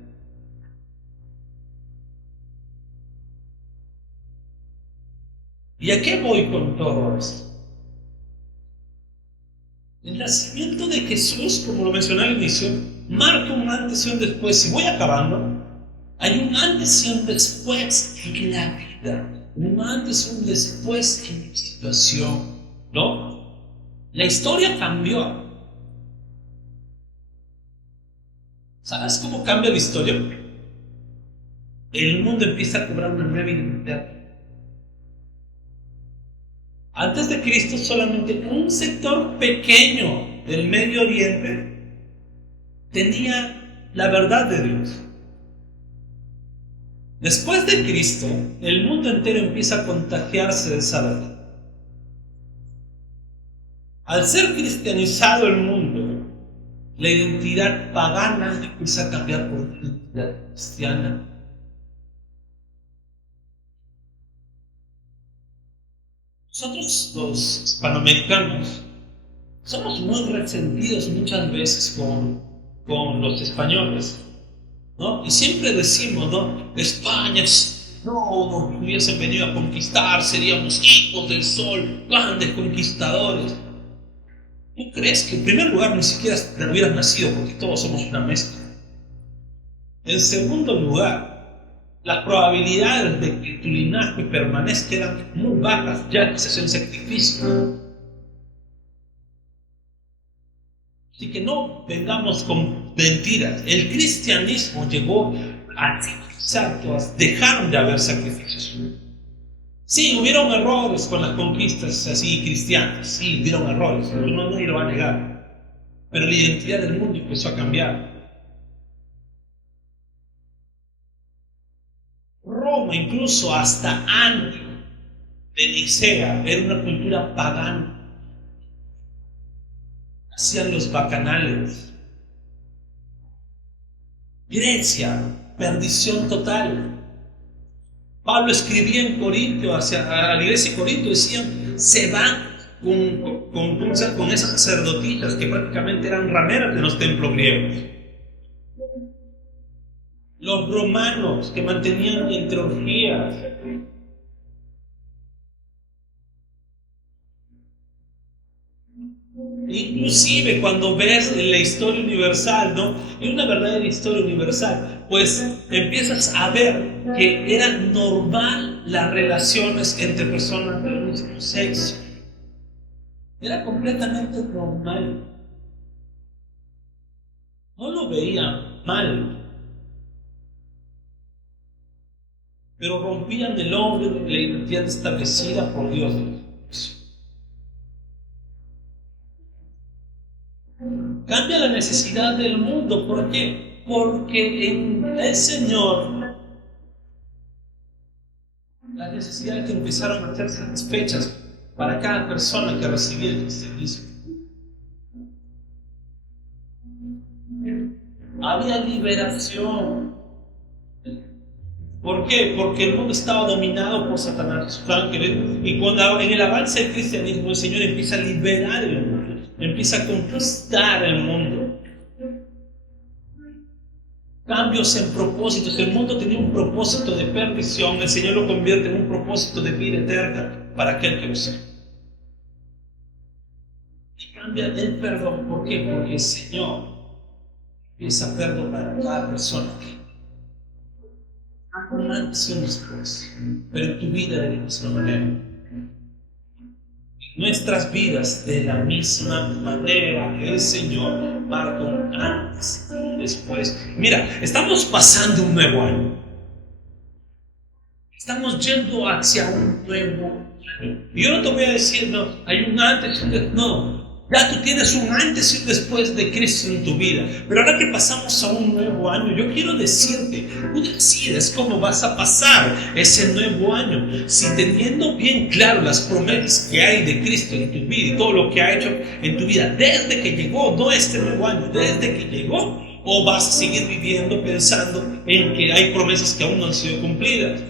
¿Y a qué voy con todo esto? El nacimiento de Jesús, como lo mencioné al inicio, marca un antes y un después. Si voy acabando, hay un antes y un después en la vida, un antes y un después en mi situación, ¿no? La historia cambió. ¿Sabes cómo cambia la historia? El mundo empieza a cobrar una nueva identidad. Antes de Cristo, solamente un sector pequeño del Medio Oriente tenía la verdad de Dios. Después de Cristo, el mundo entero empieza a contagiarse de esa verdad. Al ser cristianizado el mundo, la identidad pagana empieza a cambiar por una identidad cristiana. Nosotros, los hispanoamericanos, somos muy resentidos muchas veces con los españoles, ¿no? Y siempre decimos, ¿no? España, no nos hubiesen venido a conquistar, seríamos hijos del sol, grandes conquistadores. ¿Tú crees que en primer lugar ni siquiera hubieras nacido, porque todos somos una mezcla? En segundo lugar, las probabilidades de que tu linaje permanezca eran muy bajas, ya que se hace un sacrificio. Así que no vengamos con mentiras. El cristianismo llegó a civilizar todas, dejaron de haber sacrificios. Sí, hubieron errores con las conquistas así cristianas, sí, hubieron errores, no lo va a negar. Pero la identidad del mundo empezó a cambiar. Roma, incluso hasta antes de Nicea, era una cultura pagana. Hacían los bacanales. Grecia, perdición total. Pablo escribía en Corintio, a la iglesia de Corintio, decían, se van con esas sacerdotisas que prácticamente eran rameras de los templos griegos. Los romanos que mantenían entre orgías. Inclusive cuando ves en la historia universal, ¿no? En una verdadera historia universal, pues empiezas a ver que era normal las relaciones entre personas del mismo sexo. Era completamente normal. No lo veían mal. Pero rompían el hombre la identidad establecida por Dios. Cambia la necesidad del mundo. ¿Por qué? Porque en el Señor las necesidades empezaron a ser satisfechas para cada persona que recibía el cristianismo. Había liberación. ¿Por qué? Porque el mundo estaba dominado por Satanás, sus ángeles, y cuando en el avance del cristianismo el Señor empieza a liberar el mundo, empieza a conquistar el mundo. Cambios en propósitos. El mundo tenía un propósito de perdición, el Señor lo convierte en un propósito de vida eterna para aquel que lo sigue. Y cambia el perdón. ¿Por qué? Porque el Señor empieza a perdonar a cada persona. Un antes y un después, pero en tu vida de la misma manera. En nuestras vidas de la misma manera. El Señor marca un antes y un después. Mira, estamos pasando un nuevo año. Estamos yendo hacia un nuevo año. Y yo no te voy a decir, no, hay un antes y un después. No. Ya tú tienes un antes y un después de Cristo en tu vida. Pero ahora que pasamos a un nuevo año, yo quiero decirte, tú decides cómo vas a pasar ese nuevo año. Si teniendo bien claro las promesas que hay de Cristo en tu vida y todo lo que ha hecho en tu vida desde que llegó, no este nuevo año, desde que llegó, o vas a seguir viviendo pensando en que hay promesas que aún no han sido cumplidas.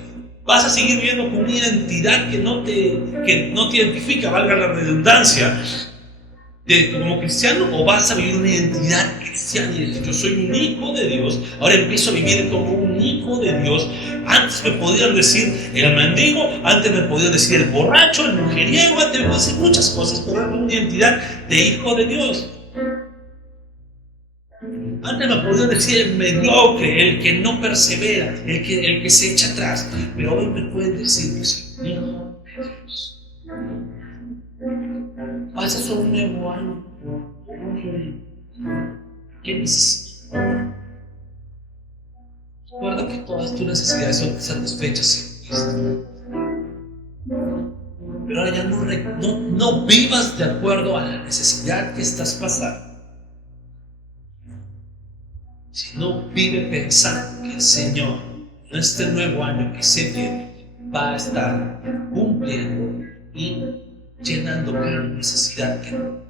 Vas a seguir viviendo con una identidad que no te identifica, valga la redundancia, como cristiano, o vas a vivir una identidad cristiana y decir, yo soy un hijo de Dios, ahora empiezo a vivir como un hijo de Dios. Antes me podían decir el mendigo, antes me podían decir el borracho, el mujeriego, antes me podían decir muchas cosas, pero era una identidad de hijo de Dios. Antes me podían decir el mediocre, el que no persevera, el que se echa atrás, pero hoy me pueden decir que soy un hijo de Dios. Pasas un nuevo año. ¿Qué necesitas? Recuerda que todas tus necesidades son satisfechas en Cristo. Pero ahora ya no vivas de acuerdo a la necesidad que estás pasando, sino vive pensando que el Señor en este nuevo año que sé que va a estar cumpliendo y llenando cada necesidad que tengas.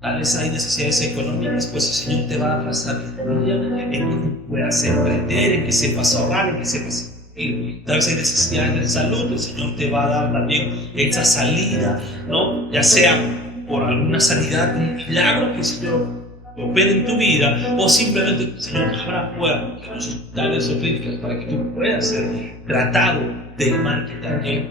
Tal vez hay necesidades económicas, pues el Señor te va a dar la sabiduría en que tú puedas emprender, en que sepas ahorrar, en que sepas invertir. Tal vez hay necesidades de salud, el Señor te va a dar también esa salida, ¿no? Ya sea por alguna sanidad, un milagro que el Señor opere en tu vida, o simplemente el Señor abra puertas en los hospitales o clínicas para que tú puedas ser tratado del mal que te aqueja.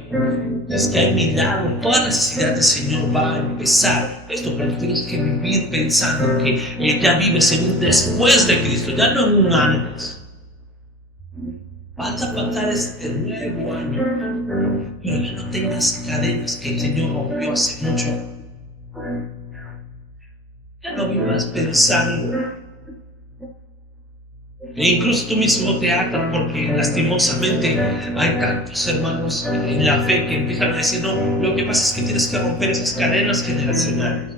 Es que hay milagro, toda necesidad del Señor va a empezar esto, pero tienes que vivir pensando que ya vives en un después de Cristo, ya no en un antes. Vas a pasar este nuevo año, pero ya no tengas cadenas que el Señor rompió hace mucho. Ya no vivas pensando. E incluso tú mismo te atas, porque lastimosamente hay tantos hermanos en la fe que empiezan a decir: no, lo que pasa es que tienes que romper esas cadenas generacionales.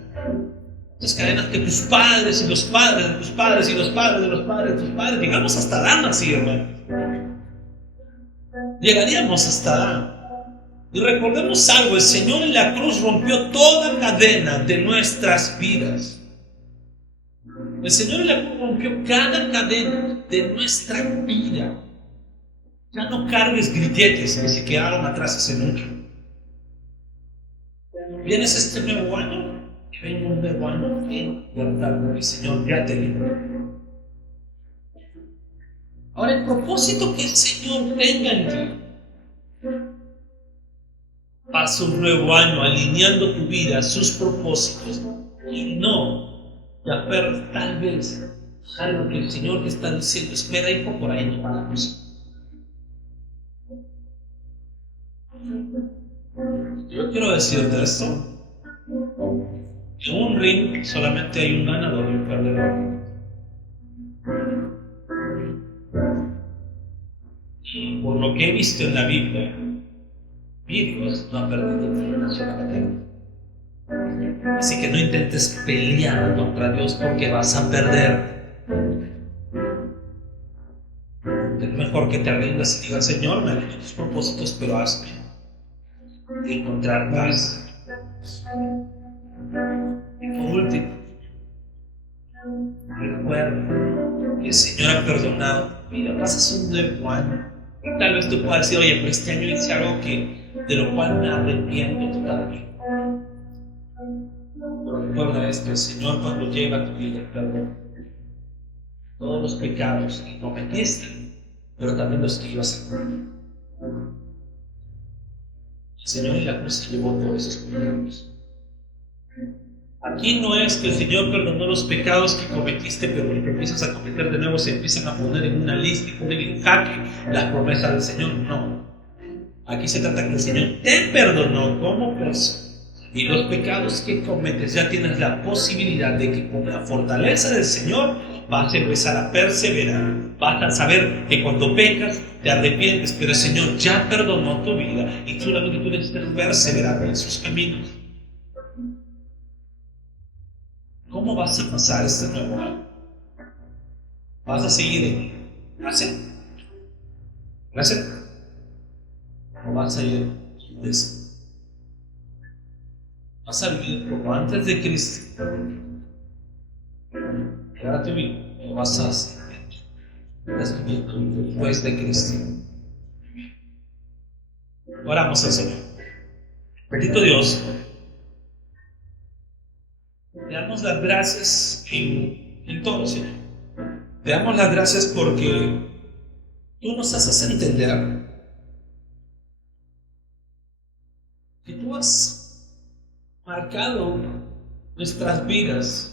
Esas cadenas que tus padres y los padres de tus padres y los padres de los padres de tus padres, llegamos hasta Adán así, hermano. Llegaríamos hasta Adán. Y recordemos algo: el Señor en la cruz rompió toda cadena de nuestras vidas. El Señor en la cruz rompió cada cadena de nuestra vida. Ya no cargues grilletes que se quedaron atrás hace mucho. ¿Vienes este nuevo año? Que venga un nuevo año en verdad, porque el Señor ya te libró. Ahora, el propósito que el Señor tenga en ti, pasa un nuevo año alineando tu vida a sus propósitos, y no ya tal vez algo que el Señor te está diciendo: espera, hijo, por ahí no va la cosa. Yo quiero decirte esto: en un ring solamente hay un ganador y un perdedor. Y por lo que he visto en la Biblia, Dios no ha perdido una sola batalla. Así que no intentes pelear contra Dios, porque vas a perder. Es mejor que te rindas y digas: Señor, me alineo tus propósitos, pero hazme encontrar paz. Y por último, recuerda que el Señor ha perdonado tu vida. Pasas un nuevo año y tal vez tú puedas decir: oye, pero este año hice algo de lo cual me arrepiento totalmente. Pero recuerda esto: el Señor, cuando llega a tu vida, perdona todos los pecados que cometiste, pero también los que ibas a cometer. El Señor en la cruz se llevó todos esos pecados. Aquí no es que el Señor perdonó los pecados que cometiste, pero los que empiezas a cometer de nuevo se empiezan a poner en una lista y poner en jaque las promesas del Señor. No. Aquí se trata que el Señor te perdonó como persona, y los pecados que cometes ya tienes la posibilidad de que con la fortaleza del Señor vas a empezar a perseverar. Vas a saber que cuando pecas te arrepientes, pero el Señor ya perdonó tu vida y solamente tú necesitas perseverar en sus caminos. ¿Cómo vas a pasar este nuevo año? ¿Vas a seguir en gracia? ¿Gracia? ¿O vas a ir en eso? ¿Vas a vivir como antes de Cristo? ¿Y ahora te vivo? ¿O vas a estás viviendo después de Cristo? Oramos al Señor. Bendito Dios, te damos las gracias en todo, Señor. Te damos las gracias porque tú nos haces entender que tú has marcado nuestras vidas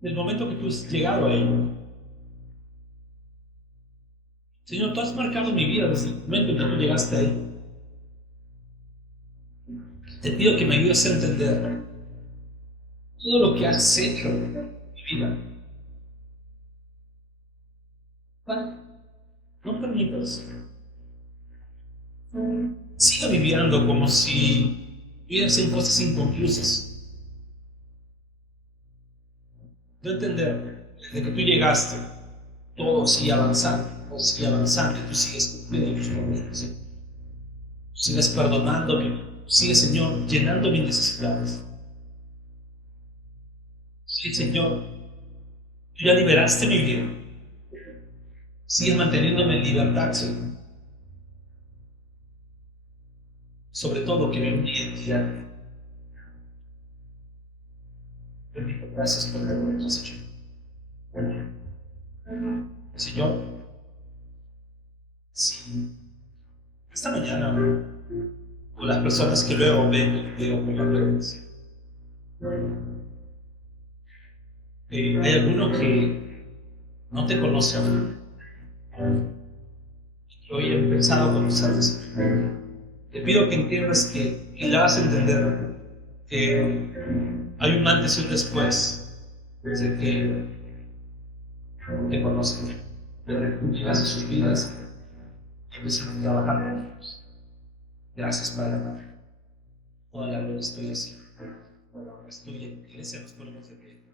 desde el momento que tú has llegado a ello. Señor, tú has marcado mi vida desde el momento en que tú llegaste ahí. Te pido que me ayudes a entender todo lo que has hecho en mi vida. Padre, no permitas siga viviendo como si viviesen cosas inconclusas. No entender Desde que tú llegaste, todo sigue avanzando, y tú sigues cumpliendo tus promesas. Tú sigues perdonándome, tú sigues, Señor, llenando mis necesidades. Sí, Señor, tú ya liberaste mi vida. Sigues manteniéndome en libertad, Señor. Sobre todo que veo mi identidad. Bendito, gracias por todo lo que has hecho. Señor, si esta mañana, con las personas que luego ven el video con la presencia, hay alguno que no te conoce aún, y hoy he empezado a conocerte, Señor. Te pido que entiendas y le hagas entender que hay un antes y un después desde que te conocen, desde que tú llegas a sus vidas y empiezan a trabajar con ellos. Gracias, Padre amado. Toda la gloria es tuya, Señor. Toda la honra es tuya. Iglesia, nos ponemos de pie.